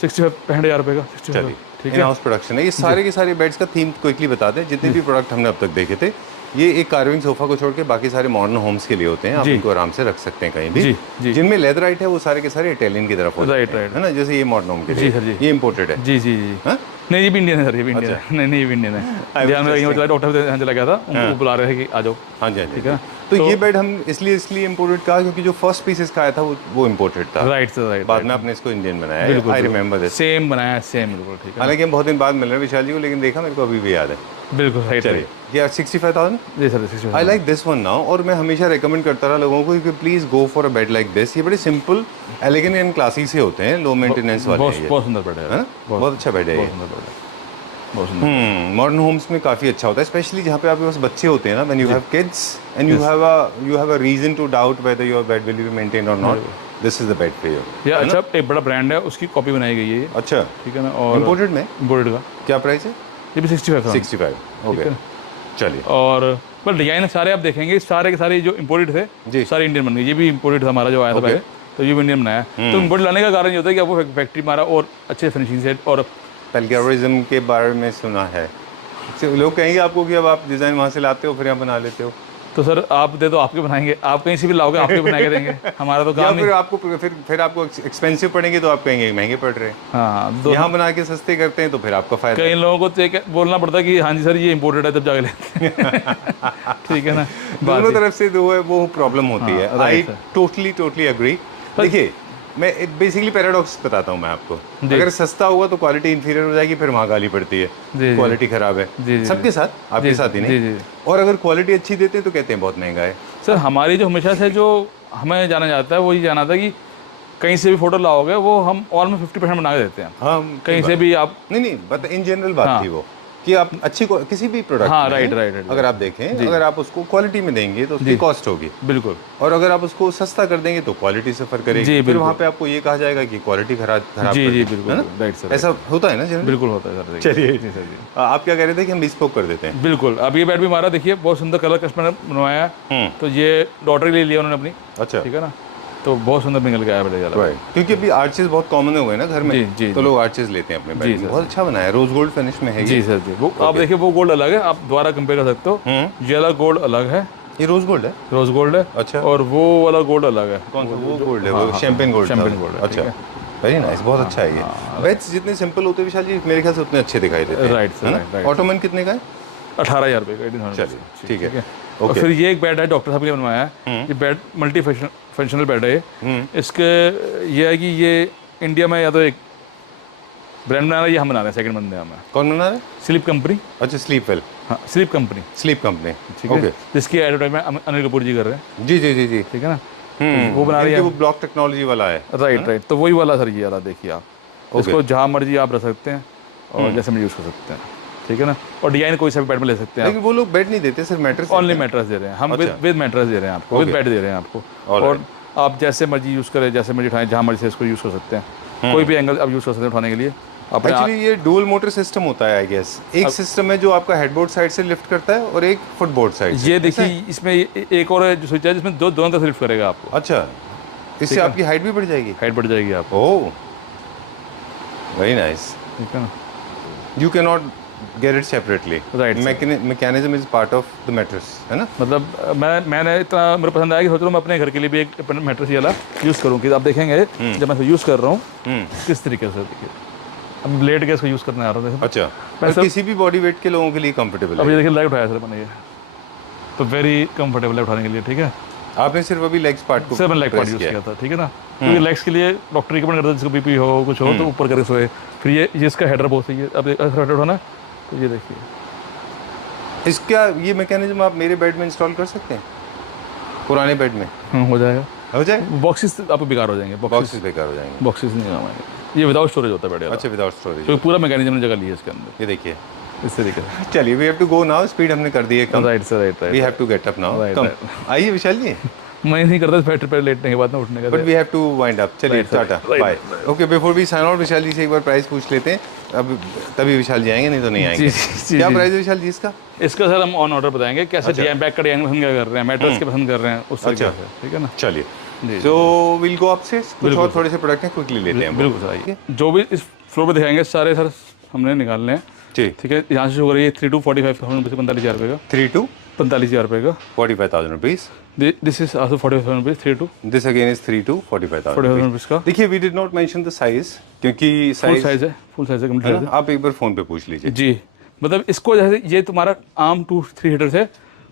65,000 रुपये का, 65, चलिए ठीक इन है। हाउस प्रोडक्शन है। ये सारे के सारे बेड्स का थीम क्विकली बता दें, जितने भी प्रोडक्ट हमने अब तक देखे थे। ये एक कार्विंग सोफा को छोड़ के बाकी सारे मॉडर्न होम्स के लिए होते हैं, आप जी। इनको आराम से रख सकते हैं कहीं भी। जी, जी। जिनमें लेदराइट है वो सारे के सारे इटालियन की तरफ होते राइट, हैं, राइट। है ना, जैसे ये मॉडर्न होम के जी लिए। सर, जी। ये इम्पोर्टेड है। जी जी जी। हाँ? नहीं ये भी इंडियन है सर, ये भी इंडियन है। नहीं ये भी इंडियन है। ध्यान में रखिए, डॉक्टर से चला गया था, उनको बुला रहे थे कि आ जाओ। हाँ जी, हाँ जी। ठीक है। तो ये बेड हम इसलिए इम्पोर्टेड कहा क्योंकि जो फर्स्ट पीसेस का आया था वो इम्पोर्टेड था। Right sir, right. बाद में आपने इसको इंडियन बनाया। बिल्कुल, आई रिमेंबर दिस। सेम बनाया है, सेम बिल्कुल, ठीक है। हालांकि हम बहुत दिन बाद मिल रहे हैं विशाल जी को, लेकिन देखा मेरे को अभी भी याद है। बिल्कुल राइट। चलिए ये 65,000। जी sir, 65,000। I like this one now, और मैं हमेशा रेकमेंड करता रहा लोगों को कि please go for a bed like this. ये बड़े सिंपल, एलिगेंट एंड क्लासी से होते हैं, लो मेंटेनेंस वाले हैं ये, बहुत सुंदर बेड है है ना? बहुत अच्छा बेड है ये। बहुत सुंदर बेड है। बहुत सुंदर। मॉडर्न होम्स में काफ़ी अच्छा होता है, स्पेशली जहाँ पे आपके पास बच्चे होते हैं ना, when you have kids and you have a reason to doubt whether your bed will be maintained और not, this is the bed for you. ये अच्छा एक बड़ा ब्रांड है, उसकी कॉपी बनाई गई है ये, अच्छा, ठीक है ना। और इम्पोर्टेड में इम्पोर्टेड का क्या प्राइस है? ये भी 65 65। ओके, चलिए। और पर डिजाइन सारे आप देखेंगे सारे के सारे जो इम्पोर्टेड थे जी। सारे इंडियन बन गए। ये भी इम्पोर्टेड था हमारा जो आया था पहले, तो ये भी इंडियन बनाया। तो इम्पोर्टेड लाने का कारण ये होता है कि आपको फैक्ट्री मारा और अच्छे फिनिशिंग से और पेलगरिज्म के बारे में सुना है, लोग कहेंगे आपको कि अब आप डिज़ाइन वहाँ से लाते हो फिर यहाँ बना लेते हो। तो सर आप दे तो आपके बनाएंगे, आप कहीं से भी लाओगे आपके बना के देंगे, हमारा तो या काम नहीं। फिर आपको फिर आपको एक्सपेंसिव पड़ेंगे तो आप कहेंगे महंगे पड़ रहे हैं। हाँ, तो यहाँ बना के सस्ते करते हैं तो फिर आपका फायदा। कई लोगों को तो ये बोलना पड़ता है कि हाँ जी सर ये इम्पोर्टेड है, तब जाके लेते हैं। ठीक है ना, दोनों तरफ से जो है वो प्रॉब्लम होती है। हाँ, आई right, sir. Totally agree. देखिए, मैं बेसिकली पैराडॉक्स बताता हूँ मैं आपको। अगर सस्ता हुआ तो क्वालिटी इंफीरियर हो जाएगी, फिर वहाँ गाली पड़ती है जी। क्वालिटी खराब है। जी, सबके साथ, आपके साथ ही नहीं। जी। और अगर क्वालिटी अच्छी देते हैं तो कहते हैं बहुत महंगा है। सर हमारी जो हमेशा से जो हमें जाना जाता है वो ये जाना था कि कहीं से भी फोटो लाओगे वो हम ऑलमोस्ट 50% बना के देते हैं। हाँ, कहीं से भी आप नहीं बट इन जनरल बात थी वो कि आप अच्छी किसी भी प्रोडक्ट हाँ, में राइट अगर आप देखें, अगर आप उसको क्वालिटी में देंगे तो उसकी कॉस्ट होगी, बिल्कुल। और अगर आप उसको सस्ता कर देंगे तो क्वालिटी सफर करेगी। जी, फिर बिल्कुल। वहाँ पे आपको ये कहा जाएगा कि क्वालिटी खराब जी कर जी दी, बिल्कुल, है ना? राइट सर, ऐसा होता है ना जनरली? बिल्कुल होता है सर। चलिए, जी सर जी, आप क्या कह रहे थे कि हम बिस्पोक कर देते हैं? बिल्कुल। अब ये बेड भी हमारा देखिए बहुत सुंदर कलर कस्टमर ने बनवाया है, तो ये डॉटर के लिए लिया उन्होंने अपनी, अच्छा, ठीक है ना, तो बहुत सुंदर निकल के आया बेड वाला। राइट, क्योंकि अभी आर्चेस बहुत कॉमन हो गए ना घर में, जी, तो लोग आर्चेस लेते हैं अपने बेड में। सर। बहुत अच्छा बनाया है, रोज गोल्ड फिनिश में है जी ये। सर जी, वो आप देखिए वो गोल्ड अलग है, आप दोबारा कंपेयर कर सकते हो। ये वाला गोल्ड अलग है, ये रोज गोल्ड है? रोज गोल्ड है, अच्छा। और वो वाला गोल्ड अलग है। कौन सा? वो गोल्ड है, वो शैंपेन गोल्ड। शैंपेन गोल्ड है, अच्छा, वेरी नाइस, बहुत अच्छा है ये। बेड्स जितने सिंपल होते हैं विशाल जी, मेरे ख्याल से उतने अच्छे दिखाई देते हैं। Right sir, right. ऑटोमन कितने का है? 18,000 रुपये का 18,000। चलिए, ठीक है। और फिर ये एक बेड है डॉक्टर साहब के लिए बनवाया है, ये बेड मल्टी फंक्शनल बेड है ये। इसके ये है कि ये इंडिया में या तो एक ब्रांड बना रहा है, ये हम बना रहे हैं, सेकंड बंदे हमें। कौन बना रहा है? Sleep company. अच्छा, स्लीप वेल। हाँ, स्लीप कंपनी, स्लीप कंपनी, ठीक ओके। है, जिसकी एडवर्टाइजमेंट अनिल कपूर जी कर रहे हैं, जी जी जी जी, ठीक है ना। वो बना रही है, वो ब्लॉक टेक्नोलॉजी वाला है। राइट। तो वही वाला सर, ये वाला देखिए आप, इसको जहाँ मर्जी आप रख सकते हैं और जैसे में यूज़ कर सकते हैं, ठीक है ना। और डिजाइन कोई सा भी बेड में ले सकते हैं। लेकिन वो लोग बेड नहीं देते, सिर्फ मैट्रेस। ओनली मैट्रेस दे रहे हैं हम, विद मैट्रेस दे रहे हैं आपको, विद बेड दे रहे हैं आपको। और आप जैसे मर्जी यूज़ करें, जैसे मर्जी उठाएं, जहाँ मर्जी से इसको यूज़ कर सकते हैं, कोई भी एंगल आप यूज़ कर सकते हैं उठाने के लिए अपने। एक्चुअली ये डुअल मोटर सिस्टम होता है आई गेस। एक सिस्टम है जो आपका हेडबोर्ड साइड से लिफ्ट करता है और एक फुटबोर्ड साइड से। ये देखिए इसमें एक और जो स्विच है जिसमें दोनों तरफ लिफ्ट करेगा आपको। अच्छा, इससे आपकी हाइट भी बढ़ जाएगी? हाइट बढ़ जाएगी आपको। ओह, वेरी नाइस। ठीक है ना। You can not get it separately, Right, mechanism is part of the mattress, है ना? मतलब मैंने इतना मेरे पसंद आया कि सोच रहा हूँ मैं अपने घर के लिए भी एक मैट्रेस वाला यूज़ करूँ। कि आप देखेंगे जब मैं यूज़ कर रहा हूँ किस तरीके से, देखिए अब लेट के इसको यूज़ करने आ रहा हूँ। अच्छा, और किसी भी बॉडी वेट के लोगों के लिए कंफर्टेबल अब है। ये देखिए लाइट उठाया सर मैंने, ये तो वेरी कंफर्टेबल है उठाने के लिए, ठीक है। आपने सिर्फ अभी लेग्स पार्ट को सर मैंने लेग पार्ट press यूज़ किया किया था, ठीक है ना, क्योंकि लेग्स के लिए डॉक्टर रिकमेंड करता है जिसको बीपी हो कुछ हो तो ऊपर करके सोए। फिर ये इसका हेडर बहुत सही है, अब हेडर उठाना तो ये देखिए। इसका ये मैकेनिज्म आप मेरे बेड में इंस्टॉल कर सकते हैं, पुराने बेड में? हो जाएगा, हो जाए। बॉक्सेस आपको बेकार हो जाएंगे, बॉक्सेस बेकार हो जाएंगे। बॉक्सेस नहीं काम आएंगे। ये विदाउट स्टोरेज होता है बेड। अच्छा, विदाउट स्टोरेज। तो पूरा मैकेनिज्म ने जगह ली है इसके अंदर, ये देखिए, इस तरीके से। चलिए, we have to go now. Speed हमने कर दी है कम। Right sir, right. We have to get up now. Right, come, right. आइए विशाल जी। मैं नहीं करता बेड पे लेटने के बाद ना उठने का। But we have to wind up. चलिए, Right, sir. टाटा, Right, bye. Okay, before we sign out, Vishal ji से एक बार प्राइस पूछ लेते हैं। अब तभी विशाल जी आएंगे, नहीं तो नहीं आएंगे। जी, क्या जी। प्राइस है विशाल जी इसका? इसका सर हम ऑन ऑर्डर बताएंगे कैसे डिजाइन बैक का डिजाइन पसंद क्या कर रहे हैं, मैट्रेस के पसंद कर रहे हैं उस तरीके से, ठीक है ना। चलिए, जी, सो विल गो अपस्टेयर्स। कुछ और थोड़े से प्रोडक्ट हैं, क्विकली लेते हैं हम। बिल्कुल सर। आइए, जो भी इस फ्लोर पे दिखाएंगे सारे सर हमने निकालने हैं, जी, ठीक है। यहाँ से शुरू करिए 3 to 45,000 रुपये से 45,000 रुपये का। 3 to 45,000 रुपये का। 45,000 रुपीज। दिस इज आल्सो 45,000 रुपये, 3 to this again is 3 to 45,000 40,000 rupees का। देखिए, we did not mention the size, क्योंकि फुल साइज है, फुल साइज है, कंप्लीट है ना? आप एक बार फोन पे पूछ लीजिए। जी। मतलब इसको जैसे ये तुम्हारा आम 2-3 हीटर से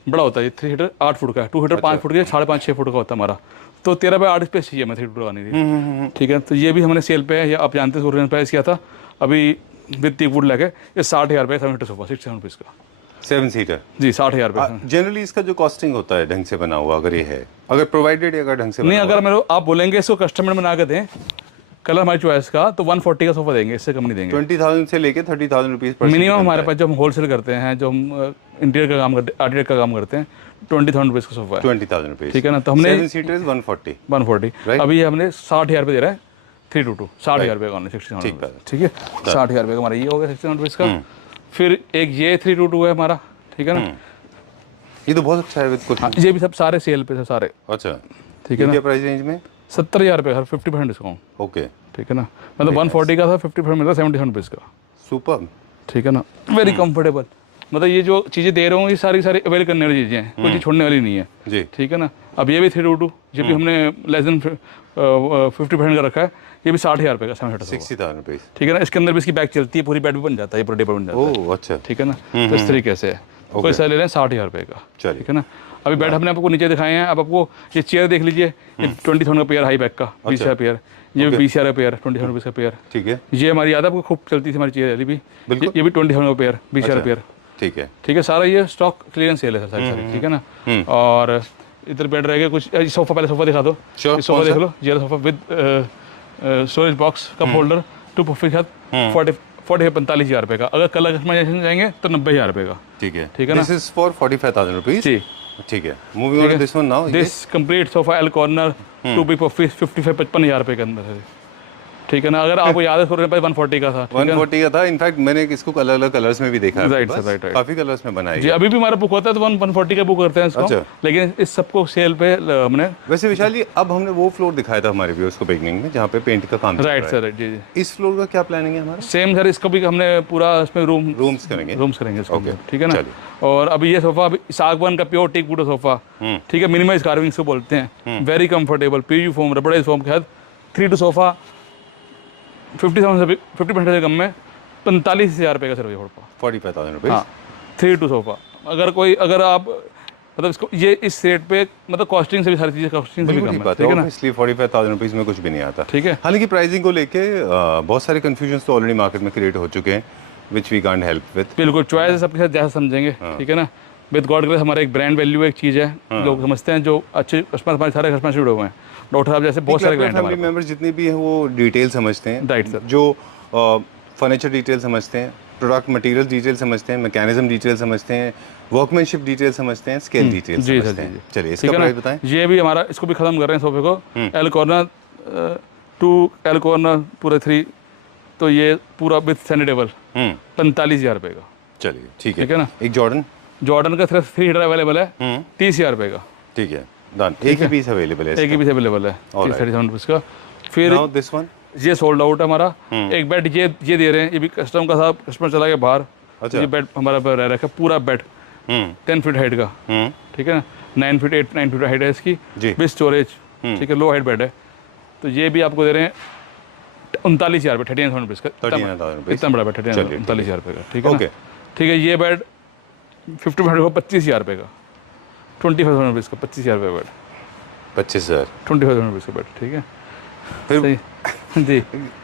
बड़ा होता है। ये 3 हीटर 8 फुट का है, 2 हीटर 5 फुट का, 5.5-6 फुट का होता है हमारा। तो 13/8 स्पेस चाहिए मैं 3 फुट लगाने की, ठीक है। तो ये भी हमने सेल पे है, या आप जानते हैं ओरिजिनल प्राइस किया था अभी विद 3 फुट लगे, ये 60,000 रुपये 7 सीटर सोफा, 67 रुपीज़ का। 7 सीटर जी, 60,000 रुपये। जनरली इसका जो कॉस्टिंग होता है ढंग से बना हुआ, अगर ये है, अगर प्रोवाइडेड, अगर ढंग से नहीं, बना अगर मेरे आप बोलेंगे इसको कस्टमर बना के दें कलर हमारी चॉइस का तो 140 का सोफा देंगे, इससे कम नहीं देंगे। 20,000 से लेके 30,000 रुपीज़ पर मिनिमम हमारे पास जो हम होलसेल करते हैं, जो हम इंटीरियर का काम करते हैं, आर्टिटेक्ट का काम करते हैं, 20,000 रुपीज़ का सोफा है। 20,000 रुपीज़, ठीक है ना। तो हमने 7 सीटर्स 140, 140 Right? अभी हमने 60,000 रुपये दे रहा है 322, 60,000 रुपये का ऑनलाइन 60,000, ठीक है 60,000 रुपये का हमारा ये हो गया 60,000 रुपीज़ का। फिर एक ये 322 है हमारा, ठीक है ना। ये तो बहुत अच्छा है विद हाँ, ये भी सब सारे सेल पे है सारे, अच्छा, ठीक है ना। क्या प्राइस रेंज में? 70,000 रुपये हर 50% डिस्काउंट, ओके, ठीक है ना। मतलब 140 का था, 50% मिल रहा 77 रुपीज़ का, सुपर। ठीक है ना। वेरी कंफर्टेबल, मतलब ये जो चीज़ें दे रहा हूँ ये सारी सारी अवेल करने वाली चीज़ें हैं, कोई चीज़ छोड़ने वाली नहीं है जी, ठीक है ना। अब ये भी 322, ये भी हमने लेस देन 50% का रखा है, ये भी 60,000 रुपये का, 60,000 रुपीज़, ठीक है ना। इसके अंदर भी इसकी बैग चलती है, पूरी बेड भी बन जाता है, ये पूरा टेबल बन जाता है, ओह अच्छा, ठीक है ना। तो इस तरीके से है, कोई सर ले रहे हैं 60,000 रुपये का, चलिए। ठीक है ना। अभी बेड हमने आपको नीचे दिखाए हैं, अब आपको ये चेयर देख लीजिए, ये 20,000 का पेयर, हाई बैक का 20,000 पेयर, ये 20,000 का पेयर, 20,000 रुपीज़ का पेयर, ठीक है, ये हमारी याद है आपको खूब चलती थी हमारी चेयर वाली भी, बिल्कुल। ये भी 20,000 का पेयर, 20,000 पेयर, ठीक है, ठीक है। सारा ये स्टॉक क्लियरेंस सेल है सर, सारी, ठीक है ना। और इधर बेड रहेगा कुछ, सोफा, पहले सोफा दिखा दो, Sure, ये सोफा कौन देख सा? लो, ये sofa with storage box, cup holder, 2 puffy के साथ 45,000 रुपये का। अगर कलर कस्टमाइजेशन जाएंगे तो 90,000 रुपये का, ठीक है, ठीक है ना। दिस इज फॉर 45,000 रुपीज़, जी। ठीक है। Moving on to this one now, this complete sofa L corner 2 B puffy 55,000 रुपये के अंदर है, ठीक है ना। अगर आपको याद है थोड़े पास 140 का था, ठीक है ना? 140 का था। इनफैक्ट मैंने इसको अलग अलग कलर्स में भी देखा है, Right, आपके sir, पास। right, right. काफी कलर्स में बनाई जी, है। अभी भी हमारा बुक होता है तो 140 का बुक करते हैं इसको, अच्छा। लेकिन इस सबको सेल पे हमने, वैसे विशाल जी, अब हमने वो फ्लोर दिखाया था हमारे व्यूअर्स को बिगनिंग में, जहाँ पे पेंट का काम चल राइट रहा सर, जी जी। है। इस फ्लोर का क्या प्लानिंग है हमारा? सेम सर, इसको भी हमने पूरा इसमें रूम्स करेंगे, रूम्स करेंगे इसको, Okay, ठीक है ना। चलिए। और अभी ये सोफा सागवान का प्योर टीक वुड सोफा, ठीक है, मिनिमाइज कार्विंग इसको बोलते हैं, very comfortable, PU foam, rubberise foam के साथ 3 सोफा 50% से कम में 45,000 रुपये का सर ये सोफा, 45,000 रुपीज़, हाँ 3 सोफा। अगर आप मतलब इसको ये इस रेट पे, मतलब कॉस्टिंग से भी सारी चीज़ें कॉस्टिंग से भी बिल्कुल कम ठीक है, बात है। ठीक है ना। इसलिए 45,000 रुपीज़ में कुछ भी नहीं आता, ठीक है। हालांकि प्राइसिंग को लेके बहुत सारे कंफ्यूजन्स तो ऑलरेडी मार्केट में क्रिएट हो चुके हैं, which we can't help with. बिल्कुल, चॉइस सबके साथ जैसा समझेंगे, ठीक है ना। विद गॉड ग्रेस हमारा एक ब्रांड वैल्यू एक चीज़ है, लोग समझते हैं, जो अच्छे कस्टमर, हमारे सारे कस्टमर जुड़े हुए हैं, डॉक्टर साहब जैसे बहुत सारे क्लाइंट फैमिली मेंबर्स जितने भी हैं वो डिटेल समझते हैं, राइट सर। जो फर्नीचर डिटेल समझते हैं, प्रोडक्ट मटेरियल डिटेल समझते हैं, मैकेनिज्म डिटेल समझते हैं, वर्कमैनशिप डिटेल समझते हैं, स्केल डिटेल जी सर, समझते जी हैं। जी। चलिए ठीक इसका है ना? प्राइस बताएं। ये भी हमारा, इसको भी खत्म कर रहे हैं सोफे को, एल कॉर्नर 2 एल कॉर्नर पूरे 3, तो ये पूरा विथ सैंडी टेबल 45,000 रुपये का, चलिए ठीक ठीक है ना। एक जॉर्डन, जॉर्डन का सिर्फ 3 हीटर अवेलेबल है 30,000 रुपये का, ठीक है, डन। एक ही पीस अवेलेबल है, एक ही पीस अवेलेबल है 37 रुपीज़ का। फिर नाउ दिस वन, ये सोल्ड आउट है हमारा। एक बेड ये दे रहे हैं, ये भी कस्टमर का साहब, कस्टमर चला गया बाहर, अच्छा। ये बेड हमारा पर रह रखा है, पूरा बेड 10 फीट हाइट का, ठीक है ना, 9 फीट हाइट है इसकी, जी। विद स्टोरेज, ठीक है, लो हाइट बेड है। तो ये भी आपको दे रहे हैं 39,000 रुपये, 39,000 रुपीज़ का, 39,000 रुपीज़, इतना बड़ा बेड, चलिए, 39,000 रुपये का, ठीक है ना। ओके। ठीक है, ये बेड 50% को 25,000 रुपये का, 25,000 रुपीज़ का, 25,000 रुपये बेड, 25,000। 25,000 रुपीज़ का बेड, ठीक है। फिर सही जी,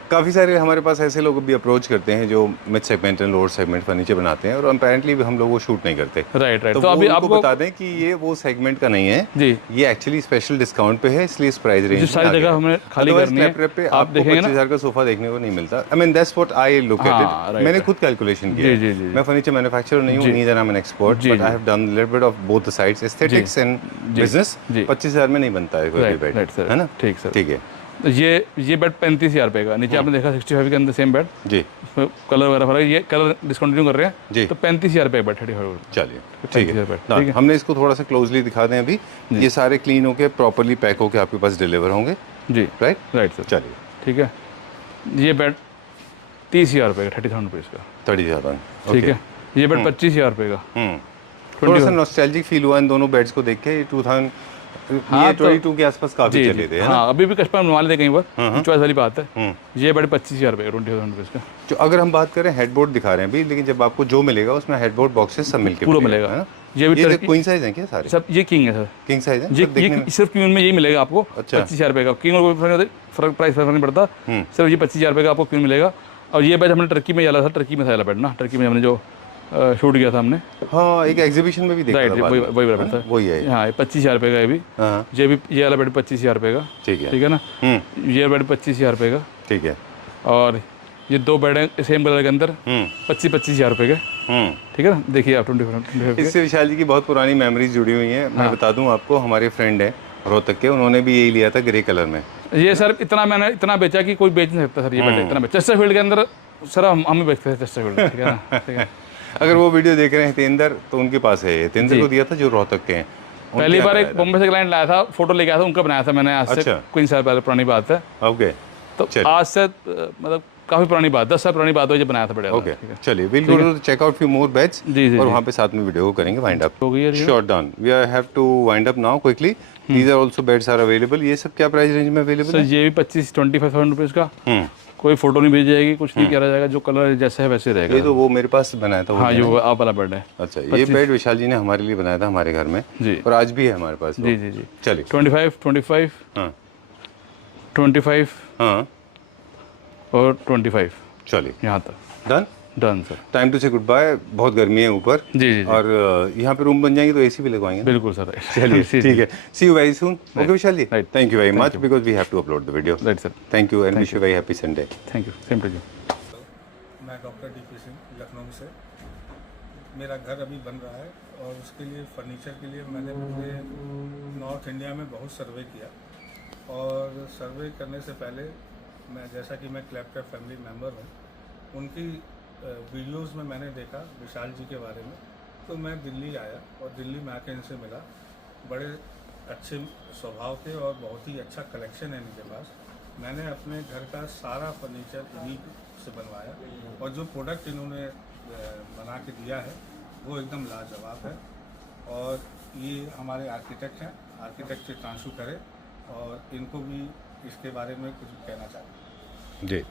काफ़ी सारे हमारे पास ऐसे लोग भी अप्रोच करते हैं जो mid segment and lower segment furniture बनाते हैं, और अपेरेंटली हम लोग वो शूट नहीं करते। Right right. तो तो अभी वो उनको आपको बता दें कि ये वो सेगमेंट का नहीं है जी, ये एक्चुअली स्पेशल डिस्काउंट पे है, इसलिए इस प्राइस रेंज जो सारी जगह हमें खाली करनी है, पे आप आपको देखेंगे ना। 25,000 का सोफा देखने को नहीं मिलता। I mean that's what I look at हाँ, इट। right, मैंने right. खुद कैलकुलेशन जी, किया जी, है। जी। मैं फर्नीचर मैन्युफैक्चरर नहीं हूँ, जी। Neither I am an expert, जी, बट जी। I have done little bit of both the sides, aesthetics and business. जी। 25,000 में नहीं बनता है कोई भी राइट बेड, राइट सर, है ना? ठीक सर। ठीक है तो ये बेड 35,000 रुपये का, नीचे आपने देखा 65 के अंदर सेम बेड, जी, उसमें कलर वगैरह फर्क, ये कलर डिस्कंटिन्यू कर रहे हैं जी। तो 35,000 रुपये बेड, 35,000। चलिए ठीक 35,000 है, ठीक है। हमने इसको थोड़ा सा क्लोजली दिखा दें अभी। ये सारे क्लीन होके प्रॉपर्ली पैक होके आपके पास डिलीवर होंगे, जी राइट राइट सर, चलिए ठीक है। ये बेड 30,000 रुपये का, 30,000 रुपीज़ का, 30,000, ठीक है। ये बेड 25,000 रुपये का, थोड़ा सा नॉस्टैल्जिक फील हुआ इन दोनों बेड्स को देख के। 2000 हाँ, ये तो- 22 के आसपास काफी जी चले थे, जी, है ना? हाँ, अभी भी कस्टमर बनवा लेते कहीं पर, चॉइस वाली बात है। ये बेड 25,000 रुपये का, 20,000 रुपीज़ का, जो अगर हम बात करें हेडबोर्ड दिखा रहे हैं अभी, लेकिन जब आपको जो मिलेगा उसमें हेडबोर्ड बॉक्सेस सब मिलके पूरा है मिलेगा। ना? ये भी ये क्वीन साइज है क्या सारे? सब ये किंग है सर, किंग साइज है ये सब देखने में? सिर्फ क्वीन में यही मिलेगा आपको, अच्छा। 25,000 रुपये का। किंग और फर्क प्राइस फर्क नहीं पड़ता, सिर्फ ये 25,000 रुपये का आपको क्वीन मिलेगा। और ये बेड हमने टर्की में डाला था, टर्की में था बेड ना, टर्की में हमने जो शूट किया था हमने, हाँ, एक एग्जीबिशन में भी देखा राइट, था बाद वही में, वही है बराबर ना? था। वही है। हाँ, ये 25,000 रुपये का है भी, हाँ, ये भी ये वाला बेड 25,000 रुपये का, ठीक है, ठीक है ना। ये बेड 25,000 रुपये का, ठीक है। और ये 2 बेड हैं सेम कलर के अंदर 25-25 हज़ार रुपये के, ठीक है ना। देखिए आप 25 इससे विशाल जी की बहुत पुरानी मेमोरीज जुड़ी हुई हैं। मैं बता दूं आपको, हमारे फ्रेंड हैं रोहतक के, उन्होंने भी यही लिया था ग्रे कलर में। ये सर इतना मैंने इतना बेचा कि कोई बेच नहीं सकता सर, ये बेटा इतना बेचा चेस्टरफील्ड के अंदर सर, हम ही बेचते थे चेस्टरफील्ड, ठीक है ना, ठीक है। अगर वो वीडियो देख रहे हैं तेंदर, तो उनके पास है ये। तेंदर को दिया था जो रोहतक के हैं। पहली बार एक बॉम्बे से क्लाइंट लाया था, फोटो लेके आया था, उनका बनाया था मैंने, आज से कोई साल पहले पुरानी बात है। ओके, तो आज से मतलब काफ़ी पुरानी बात, 10 साल पुरानी बात हो, जब बनाया था बढ़िया। ओके, चलिए will go to check out few more beds, जी और वहाँ पे साथ में वीडियो को करेंगे वाइंड अप। हो गई है sure, done. We have to wind up now quickly. These are also beds are available. ये सब क्या प्राइस रेंज में अवेलेबल सर? ये भी 25,000-25,000 रुपीज़ का। कोई फोटो नहीं भेजी जाएगी, कुछ नहीं किया जाएगा, जो कलर जैसे है वैसे रहेगा। ये तो वो मेरे पास बनाया था, हाँ, जो आप वाला बेड है। अच्छा, ये बेड विशाल जी ने हमारे लिए बनाया था हमारे घर में जी, और आज भी है हमारे पास। जी जी जी। चलिए 25 हाँ 25 हाँ, और 25 चलिए यहाँ तक done. Done sir. Time to say good bye. बहुत गर्मी है ऊपर। जी जी जी, और यहाँ पे रूम बन जाएंगे तो एसी भी लगवाएंगे। बिल्कुल सर। चलिए ठीक है, see you very soon. Okay Vishal ji, Right. Thank you very much, because we have to upload the video. Right sir, thank you and wish you very happy Sunday. Thank you, same to you. मैं doctor DP Singh, Lucknow से। मेरा घर अभी बन रहा है और उसके लिए फर्नीचर के लिए मैंने पूरे नॉर्थ इंडिया में बहुत सर्वे किया। और सर्वे करने से पहले मैं, जैसा कि मैं क्लैपटॉप फैमिली मेम्बर हूँ, उनकी वीडियोस में मैंने देखा विशाल जी के बारे में, तो मैं दिल्ली आया और दिल्ली में आके इनसे मिला। बड़े अच्छे स्वभाव के और बहुत ही अच्छा कलेक्शन है इनके पास। मैंने अपने घर का सारा फर्नीचर इन्हीं से बनवाया और जो प्रोडक्ट इन्होंने बना के दिया है वो एकदम लाजवाब है। और ये हमारे आर्किटेक्ट हैं, आर्किटेक्ट से ट्रांसफर करें और इनको भी इसके बारे में कुछ कहना चाहते हैं। जी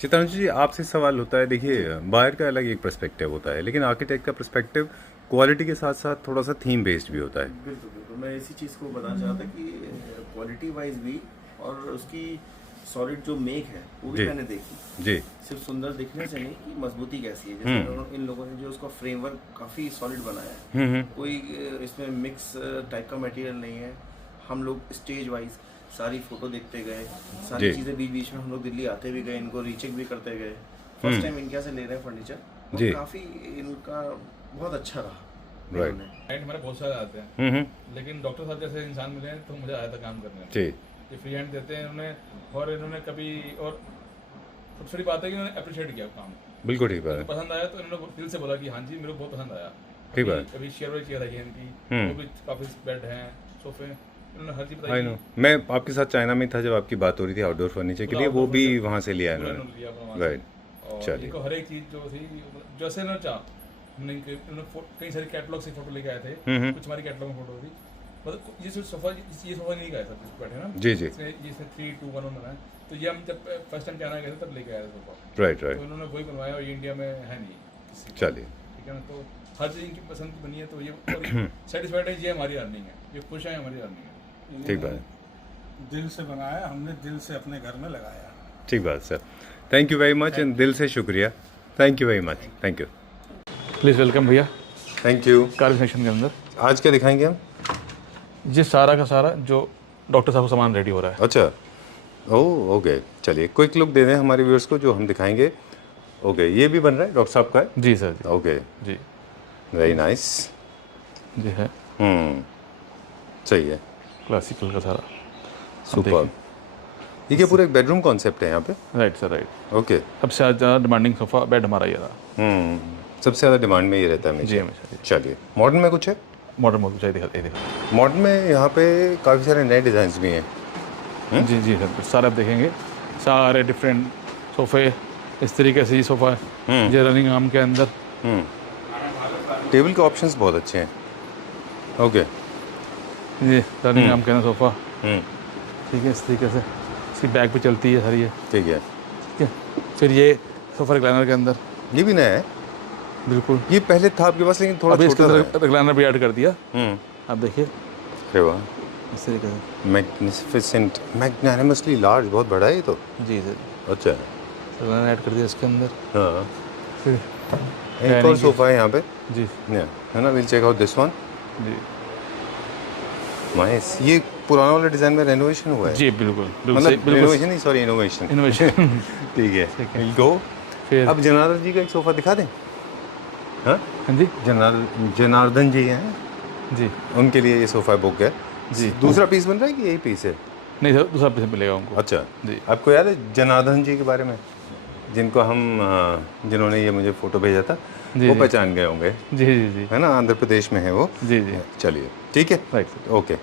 चित्रांशु जी, आपसे सवाल होता है, देखिए बाहर का अलग एक पर्सपेक्टिव होता है, लेकिन आर्किटेक्ट का पर्सपेक्टिव क्वालिटी के साथ साथ थोड़ा सा थीम बेस्ड भी होता है। बिल्कुल बिल्कुल, मैं इसी चीज़ को बताना चाहता कि क्वालिटी वाइज भी और उसकी सॉलिड जो मेक है वो भी मैंने देखी। जी, सिर्फ सुंदर दिखने से नहीं कि मजबूती कैसी है। जैसे इन लोगों ने जो उसका फ्रेमवर्क काफ़ी सॉलिड बनाया है, कोई इसमें मिक्स टाइप का मटेरियल नहीं है। हम लोग स्टेज वाइज सारी फोटो देखते गए, सारी चीज़ें बीच बीच में हम लोग दिल्ली आते भी गए, इनको रीचेक भी करते गए। फर्स्ट टाइम इनके से ले रहे हैं फर्नीचर, और काफ़ी इनका बहुत अच्छा रहा। राइट। क्लाइंट हमारे बहुत सारे आते हैं, लेकिन डॉक्टर साहब जैसे इंसान मिले हैं तो मुझे आया था काम करने में। जी, ये फ्री हैंड देते हैं इन्होंने, और इन्होंने कभी, और सबसे बड़ी बात है कि इन्होंने अप्रिशिएट किया काम। बिल्कुल ठीक बात है। पसंद आया तो इन्होंने दिल से बोला कि हाँ जी मेरे को बहुत पसंद आया। ठीक बात। अभी शेयर वाली चेयर है इनकी, वो भी काफ़ी बेड हैं, सोफे, इन्होंने हर चीज़ आई बताई। नो, मैं आपके साथ चाइना में था जब आपकी बात हो रही थी आउटडोर फर्नीचर के लिए, वो भी वहाँ से लिया इन्होंने। राइट, और चलिए। इनको हर एक चीज़ जो थी जैसे इन्होंने चाहा, हमने कई सारी कैटलॉग से फोटो लेके आए थे, कुछ हमारी कैटलॉग में फोटो थी। मतलब ये सोफा नहीं गया था जिस बैठे ना। जी जी, इसमें 3, 2, 1 बनाया, तो ये हम जब फर्स्ट टाइम चाइना गए थे तब लेके आए थे सोफा। राइट तो राइट, इन्होंने वही बनवाया और ये इंडिया में है नहीं किसी को। चलिए ठीक है ना, तो हर चीज़ इनकी पसंद की बनी है, तो ये सेटिस्फाइड है, ये हमारी अर्निंग है, ये खुश है, हमारी अर्निंग है। ठीक बात है, दिल से बनाया, हमने दिल से अपने घर में लगाया। ठीक बात sir. Thank you very much and दिल से शुक्रिया। Thank you very much, thank you. Please welcome भैया थैंक यू। कार सेक्शन के अंदर। आज क्या दिखाएंगे हम? ये सारा का सारा जो डॉक्टर साहब को सामान रेडी हो रहा है। अच्छा, ओह ओके, चलिए क्विक लुक दे दें हमारे व्यूअर्स को जो हम दिखाएंगे। ओके, ये भी बन रहा है, डॉक्टर साहब का है? जी सर जी। ओके, जी वेरी नाइस। जी है, सही है, क्लासिकल का सारा। सुपर। ये क्या पूरा एक बेडरूम कॉन्सेप्ट है यहाँ पे? Right sir, right. ओके, सबसे ज़्यादा डिमांडिंग सोफ़ा बेड हमारा ये रहा। सबसे ज़्यादा डिमांड में ये रहता है जी हमेशा। हमेशा। चलिए, मॉडर्न में कुछ है? मॉडर्न मॉडल चाहिए, दिखा। मॉडर्न में यहाँ पे काफ़ी सारे नए डिज़ाइंस भी हैं। जी जी सर, सारे आप देखेंगे, सारे डिफरेंट सोफ़े इस तरीके से। ये सोफ़ा है ये रनिंग आर्म के अंदर। टेबल के ऑप्शंस बहुत अच्छे हैं। ओके, ये रनिंग आर्म के अंदर सोफ़ा, ठीक है, इस तरीके से। इसकी बैक पे चलती है सर ये, ठीक है। ठीक है। फिर ये सोफ़ा रिक्लाइनर के अंदर, ये भी नया है? बिल्कुल। ये पहले था आपके पास लेकिन थोड़ा अभी इसके छोटा अंदर रिक्लाइनर भी ऐड कर दिया। था। आप देखिए अरे वाह, इस तरीके से। मैग्निफिसेंट, मैग्नानिमसली लार्ज, बहुत बड़ा है ये तो। जी सर, अच्छा, रिक्लाइनर ऐड कर दिया इसके अंदर। हाँ। फिर एक और सोफा है यहाँ पे, जी है ना? Will check out this one. जी। नाइस। ये पुराना वाला डिज़ाइन में रेनोवेशन हुआ है? जी बिल्कुल बिल्कुल मतलब रेनोवेशन नहीं, सॉरी, इनोवेशन। इनोवेशन ठीक है, गो। फिर अब जनार्दन जी का एक सोफ़ा दिखा दें? हाँ, हाँ जी जनार्दन जी हैं, जी उनके लिए ये सोफ़ा बुक है जी। दूसरा पीस बन रहा है कि यही पीस है? नहीं सर, दूसरा पीस मिलेगा उनको। अच्छा जी। आपको याद है जनार्दन जी के बारे में, जिनको हम जिन्होंने ये मुझे फ़ोटो भेजा था, जी, वो जी। पहचान गए होंगे, जी जी जी है ना? आंध्र प्रदेश में है वो। जी जी चलिए ठीक है, राइट। ओके।